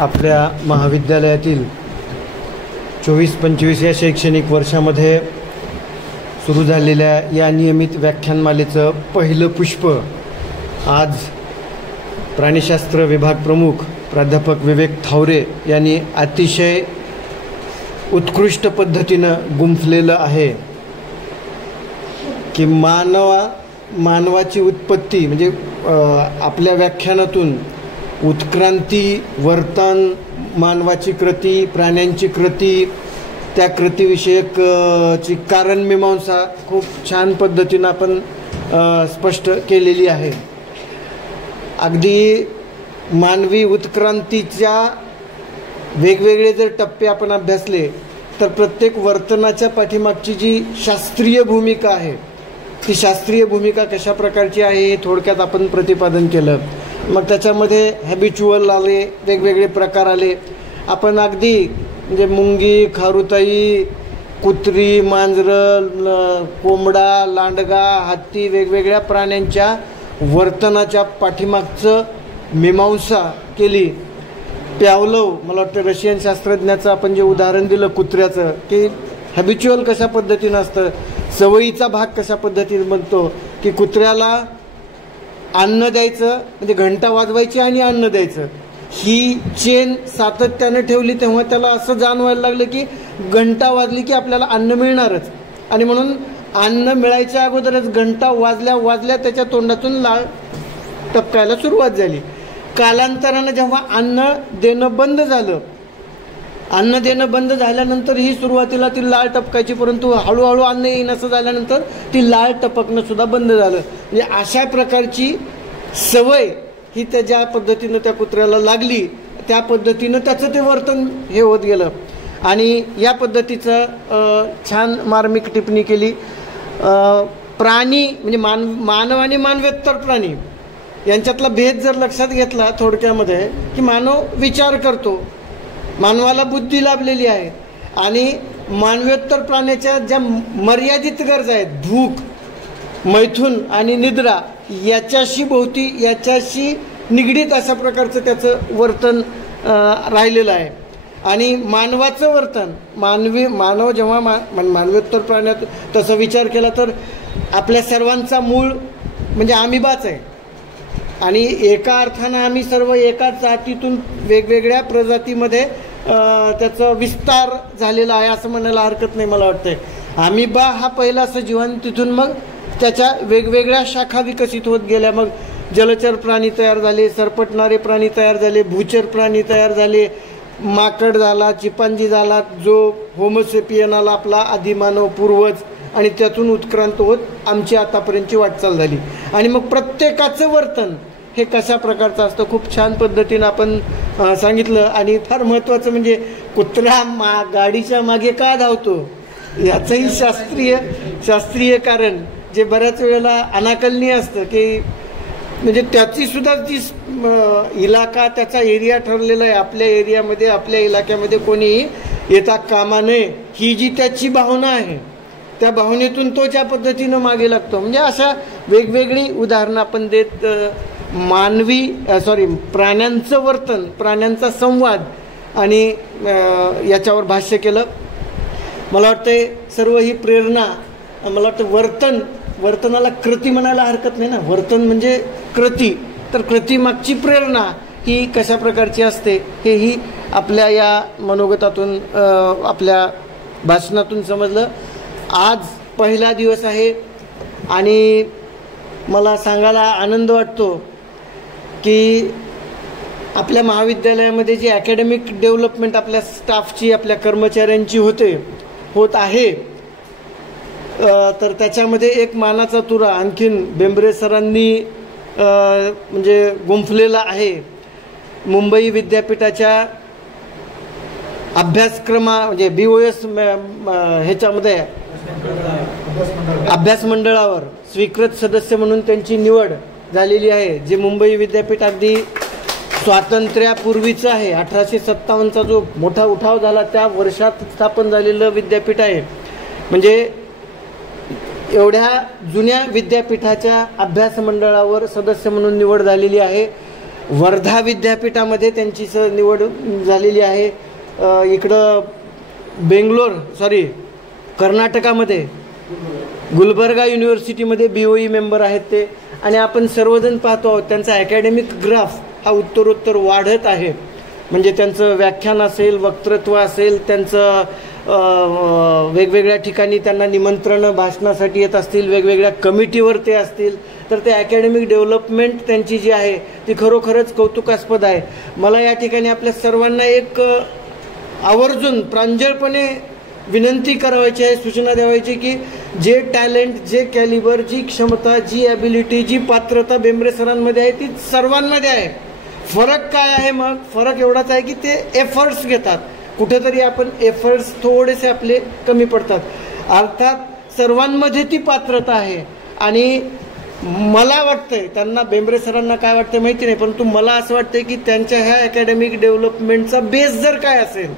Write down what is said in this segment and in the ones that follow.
आपल्या महाविद्यालयातील 24-25 या शैक्षणिक वर्षामध्ये सुरू झालेल्या या नियमित व्याख्यानमालेचं पहिलं पुष्प आज प्राणीशास्त्र विभाग प्रमुख प्राध्यापक विवेक थावरे यांनी अतिशय उत्कृष्ट पद्धतीनं गुंफलेलं आहे की मानवाची उत्पत्ती म्हणजे आपल्या व्याख्यानातून उत्क्रांती, वर्तन, मानवाची कृती, प्राण्यांची कृती, त्या कृतीविषयक ची कारणमीमांसा खूप छान पद्धतीनं आपण स्पष्ट केलेली आहे. अगदी मानवी उत्क्रांतीच्या वेगवेगळे जर टप्पे आपण अभ्यासले तर प्रत्येक वर्तनाच्या पाठीमागची जी शास्त्रीय भूमिका आहे ती शास्त्रीय भूमिका कशा प्रकारची आहे हे थोडक्यात आपण प्रतिपादन केलं. मग त्याच्यामध्ये हॅबिच्युअल आले, वेगवेगळे प्रकार आले. आपण अगदी म्हणजे मुंगी, खारुताई, कुत्री, मांजरं, कोंबडा, लांडगा, हत्ती, वेगवेगळ्या प्राण्यांच्या वर्तनाच्या पाठीमागचं मीमांसा केली. प्यावलोव, मला वाटतं रशियन शास्त्रज्ञाचं आपण जे उदाहरण दिलं कुत्र्याचं, की हॅबिच्युअल कशा पद्धतीनं असतं, सवयीचा भाग कशा पद्धतीने बनतो, की कुत्र्याला अन्न द्यायचं म्हणजे घंटा वाजवायची आणि अन्न द्यायचं, ही चेन सातत्यानं ठेवली तेव्हा त्याला असं जाणवायला लागलं की घंटा वाजली की आपल्याला अन्न मिळणारच. आणि म्हणून अन्न मिळायच्या अगोदरच घंटा वाजल्या त्याच्या तोंडातून लाळ टपकायला सुरुवात झाली. कालांतरानं जेव्हा अन्न देणं बंद झाल्यानंतर ही सुरुवातीला ती लाळ टपकायची, परंतु हळूहळू अन्न येईन असं झाल्यानंतर ती लाळ टपकणं सुद्धा बंद झालं. म्हणजे अशा प्रकारची सवय ही त्या ज्या पद्धतीनं त्या कुत्र्याला लागली त्या पद्धतीनं त्याचं ते वर्तन हे होत गेलं. आणि या पद्धतीचं छान मार्मिक टिप्पणी केली. प्राणी म्हणजे मानव आणि मानवेतर प्राणी यांच्यातला भेद जर लक्षात घेतला थोडक्यामध्ये, की मानव विचार करतो, मानवाला बुद्धी लाभलेली आहे, आणि मानवेतर प्राण्याच्या ज्या मर्यादित गरजा आहेत, भूक, मैथून आणि निद्रा, याच्याशी निगडीत अशा प्रकारचं त्याचं वर्तन राहिलेलं आहे. आणि मानवाचं वर्तन मानव जेव्हा मानवेतर प्राण्यात तसा विचार केला तर आपल्या सर्वांचा मूळ म्हणजे अमिबाच आहे. आणि एका अर्थानं आम्ही सर्व एकाच जातीतून वेगवेगळ्या प्रजातीमध्ये त्याचा विस्तार झालेला आहे असं म्हणायला हरकत नाही. मला वाटतंय अमिबा हा पहिला सजीवन, तिथून मग त्याच्या वेगवेगळ्या शाखा विकसित होत गेल्या. मग जलचर प्राणी तयार झाले, सरपटणारे प्राणी तयार झाले, भूचर प्राणी तयार झाले, माकड झाला, चिपांजी झाला, जो होमोसेपियन आला आपला आदिमानव पूर्वज, आणि त्यातून उत्क्रांत होत आमची आतापर्यंतची वाटचाल झाली. आणि मग प्रत्येकाचं वर्तन हे कशा प्रकारचं असतं खूप छान पद्धतीनं आपण सांगितलं. आणि फार महत्त्वाचं म्हणजे कुत्रा गाडीच्या मागे का धावतो याचंही शास्त्रीय कारण जे बऱ्याच वेळेला अनाकलनीय असतं, की म्हणजे त्याची सुद्धा ती इलाका, त्याचा एरिया ठरलेला आहे. आपल्या एरियामध्ये, आपल्या इलाक्यामध्ये कोणीही येता कामा नये, ही जी त्याची भावना आहे, त्या भावनेतून तो ज्या पद्धतीनं मागे लागतो. म्हणजे अशा वेगवेगळी उदाहरणं आपण देत प्राण्यांचं वर्तन, प्राण्यांचा संवाद आणि याच्यावर भाष्य केलं. मला वाटतंय सर्व ही प्रेरणा, मला वाटतं वर्तनाला कृती म्हणायला हरकत नाही ना, वर्तन म्हणजे कृती, तर कृतीमागची प्रेरणा ही कशा प्रकारची असते हेही आपल्या या मनोगतातून आपल्या भाषणातून समजलं. आज पहिला दिवस आहे आणि मला सांगायला आनंद वाटतो की आपल्या महाविद्यालयामध्ये जी अकॅडमिक डेव्हलपमेंट आपल्या स्टाफची, आपल्या कर्मचाऱ्यांची होत आहे, तर त्याच्यामध्ये एक मानाचा तुरा आणखीन बेंबरे सरांनी म्हणजे गुंफलेला आहे. मुंबई विद्यापीठाच्या म्हणजे BOS ह्याच्यामध्ये अभ्यास मंडळावर स्वीकृत सदस्य म्हणून त्यांची निवड झालेली आहे. जे मुंबई विद्यापीठ अगदी स्वातंत्र्यापूर्वीचं आहे, 1857चा जो मोठा उठाव झाला त्या वर्षात स्थापन झालेलं विद्यापीठ आहे. म्हणजे एवढ्या जुन्या विद्यापीठाच्या अभ्यास मंडळावर सदस्य म्हणून निवड झालेली आहे. वर्धा विद्यापीठामध्ये त्यांची निवड झालेली आहे. इकडं कर्नाटकामध्ये गुलबर्गा युनिव्हर्सिटीमध्ये BOE मेंबर आहेत ते. आणि आपण सर्वजण पाहतो आहोत त्यांचा अकॅडमिक ग्राफ हा उत्तरोत्तर वाढत आहे. म्हणजे त्यांचं व्याख्यान असेल, वक्तृत्व असेल, त्यांचं वेगवेगळ्या ठिकाणी त्यांना निमंत्रणं भाषणासाठी येत असतील, वेगवेगळ्या कमिटीवर ते असतील, तर ते अकॅडमिक डेव्हलपमेंट त्यांची जी आहे ती खरोखरच कौतुकास्पद आहे. मला या ठिकाणी आपल्या सर्वांना एक आवर्जून प्रांजळपणे विनंती करायची आहे, सूचना द्यावायची की जे टॅलेंट, जे कॅलिबर, जी क्षमता, जी ॲबिलिटी, जी पात्रता बेंबरे सरांमध्ये आहे ती सर्वांमध्ये आहे. फरक काय आहे? मग फरक एवढाच आहे की ते एफर्ट्स घेतात. कुठेतरी आपण एफर्ट्स थोडेसे आपले कमी पडतात. अर्थात सर्वांमध्ये ती पात्रता आहे. आणि मला वाटतंय त्यांना, बेंबरे सरांना काय वाटतं माहिती नाही, परंतु मला असं वाटतंय की त्यांच्या ह्या अकॅडमिक डेव्हलपमेंटचा बेस जर काय असेल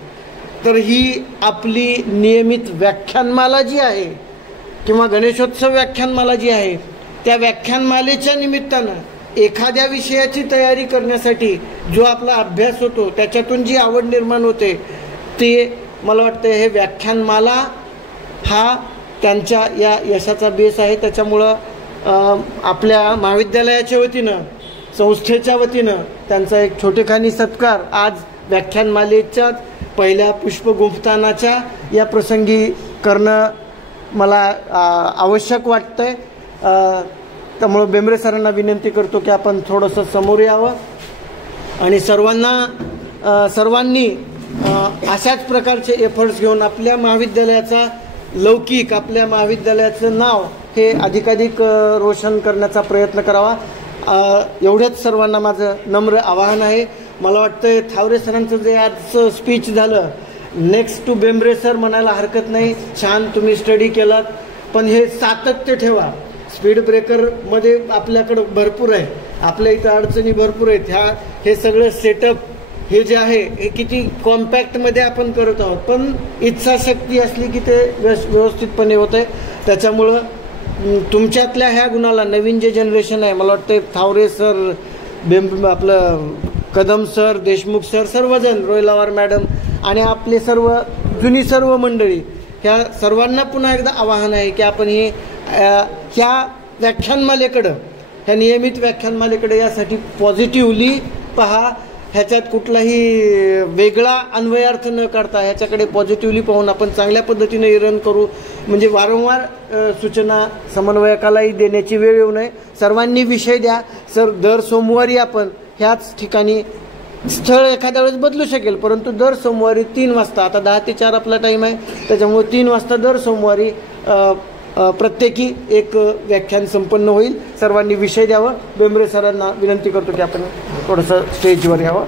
तर ही आपली नियमित व्याख्यानमाला जी आहे किंवा गणेशोत्सव व्याख्यानमाला जी आहे त्या व्याख्यानमालेच्या निमित्तानं एखाद्या विषयाची तयारी करण्यासाठी जो आपला अभ्यास होतो त्याच्यातून जी आवड निर्माण होते ते मला वाटतं हे व्याख्यानमाला हा त्यांच्या या यशाचा बेस आहे. त्याच्यामुळं आपल्या महाविद्यालयाच्या वतीनं, संस्थेच्या वतीनं त्यांचा एक छोटेखानी सत्कार आज व्याख्यानमालेच्याच पहिल्या पुष्पगुंफतानाच्या या प्रसंगी करणं मला आवश्यक वाटतंय. त्यामुळं बेंबरे सरांना विनंती करतो की आपण थोडंसं समोर यावं आणि सर्वांनी अशाच प्रकारचे एफर्ट्स घेऊन आपल्या महाविद्यालयाचा लौकिक, आपल्या महाविद्यालयाचं नाव हे अधिकाधिक रोशन करण्याचा प्रयत्न करावा. एवढंच सर्वांना माझं नम्र आवाहन आहे. मला वाटतं थावरे सरांचं जे आजचं स्पीच झालं, नेक्स्ट टू बेंबरे सर म्हणायला हरकत नाही. छान तुम्ही स्टडी केलात, पण हे सातत्य ठेवा. स्पीड ब्रेकरमध्ये आपल्याकडं भरपूर आहे, आपल्या इथं अडचणी भरपूर आहेत. हे सगळं सेटअप हे जे आहे हे किती कॉम्पॅक्टमध्ये आपण करत आहोत, पण इच्छाशक्ती असली की ते व्यवस्थितपणे होत आहे. त्याच्यामुळं तुमच्यातल्या ह्या गुणाला नवीन जे जनरेशन आहे, मला वाटतं थावरे सर, आपलं कदम सर, देशमुख सर, सर्वजण, रोयलावार मॅडम आणि आपले जुनी सर्व मंडळी, ह्या सर्वांना पुन्हा एकदा आवाहन आहे की आपण ह्या व्याख्यानमालेकडं, ह्या नियमित व्याख्यानमालेकडे यासाठी पॉझिटिव्हली पहा. ह्याच्यात कुठलाही वेगळा अन्वयार्थ न काढता ह्याच्याकडे पॉझिटिव्हली पाहून आपण चांगल्या पद्धतीने रन करू. म्हणजे वारंवार सूचना समन्वयकालाही देण्याची वेळ येऊ नये. सर्वांनी विषय द्या. दर सोमवारी आपण ह्याच ठिकाणी, स्थळ एखाद्या वेळेस बदलू शकेल, परंतु दर सोमवारी 3 वाजता, आता 10 ते 4 आपला टाईम आहे, त्याच्यामुळे 3 वाजता दर सोमवारी प्रत्येकी एक व्याख्यान संपन्न होईल. सर्वांनी विषय द्यावं. बेंबरे सरांना विनंती करतो की आपण थोडंसं स्टेजवर यावं.